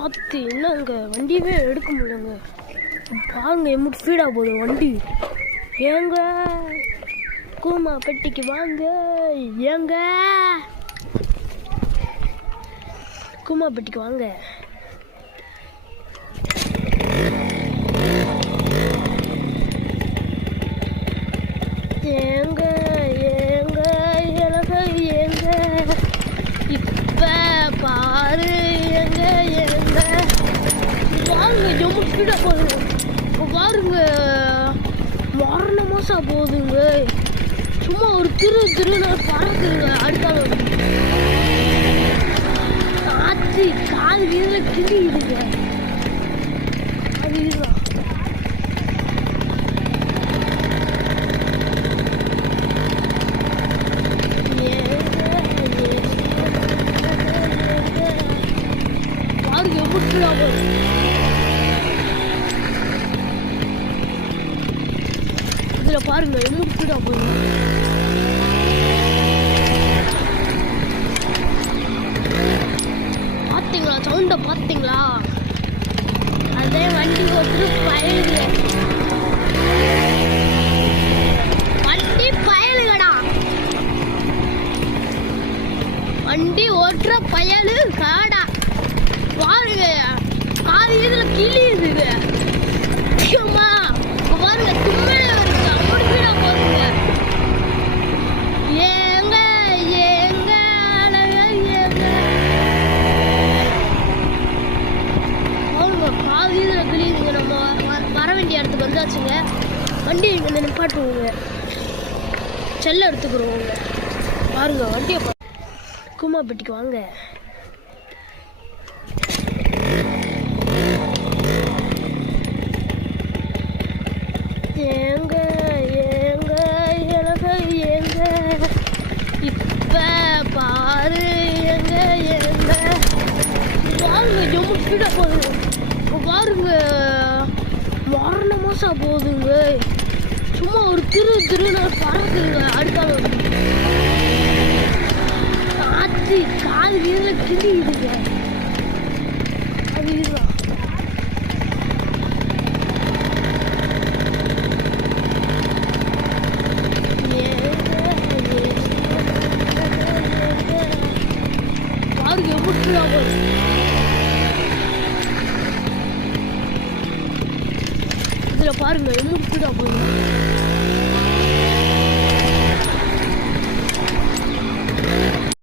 பார்த்து என்னங்க வண்டியவே எடுக்க முடியலங்க. பாருங்க எம்முட்டு ஸ்பீடாக போகுது வண்டி. ஏங்க கூமா பெட்டிக்கு வாங்க, ஏங்க கூமா பெட்டிக்கு வாங்க. ஏங்க ஏங்க எனக்கு ஏங்க இப்ப பாரு ஏங்க ஏங்க வாங்க எம்முட்டு ஸ்பீடாக போகுது. பாருங்க மரண மாசம் போகுதுங்க. சும்மா ஒரு திருன்னு பறக்குதுங்க. அடுத்தாலும் காற்று கால் வீதியில் கிளியுதுங்க. அது இதுதான் பாருங்க எப்படியா போகுது. இதில் பாருங்க எம்முட்டு ஸ்பீடாக போகுது. பார்த்தீங்களா சவுண்டை பார்த்தீங்களா? அதே வண்டி ஒருத்தரு பயலுங்க. வண்டி பயலுங்கடா. வண்டி ஓட்டுற பயலு காடா. பாருங்க கால் இதுல கிளியுதுங்க. சும்மா பாருங்க தும்மையில இருக்கு. அப்படி கீழே போகுதுங்க. ஏங்க ஏங்க ஏங்க கால் இதுல கிளியுதுங்க. நம்ம வர வேண்டிய இடத்துக்கு வந்தாச்சுங்க. வண்டி இங்கே நிப்பாட்டுவோங்க. செல்ல எடுத்துக்கிறோங்க. பாருங்க வண்டியை கூமாப்பட்டிக்கு வாங்க. ஏங்க ஏங்க எனக்கு ஏங்க இப்ப பாரு ஏங்க ஏங்க வாங்க எம்முட்டு ஸ்பீடாக போகுது. பாருங்க மரண மாசம் போகுதுங்க. சும்மா ஒரு திருன்னு பறக்குதுங்க. அடுத்தாலும் காற்று கால் வீதியில் கிளியுதுங்க. அது இதுதான் பாருங்க எப்படியா போகுது. இதில் பாருங்க எம்முட்டு ஸ்பீடாக போகுது.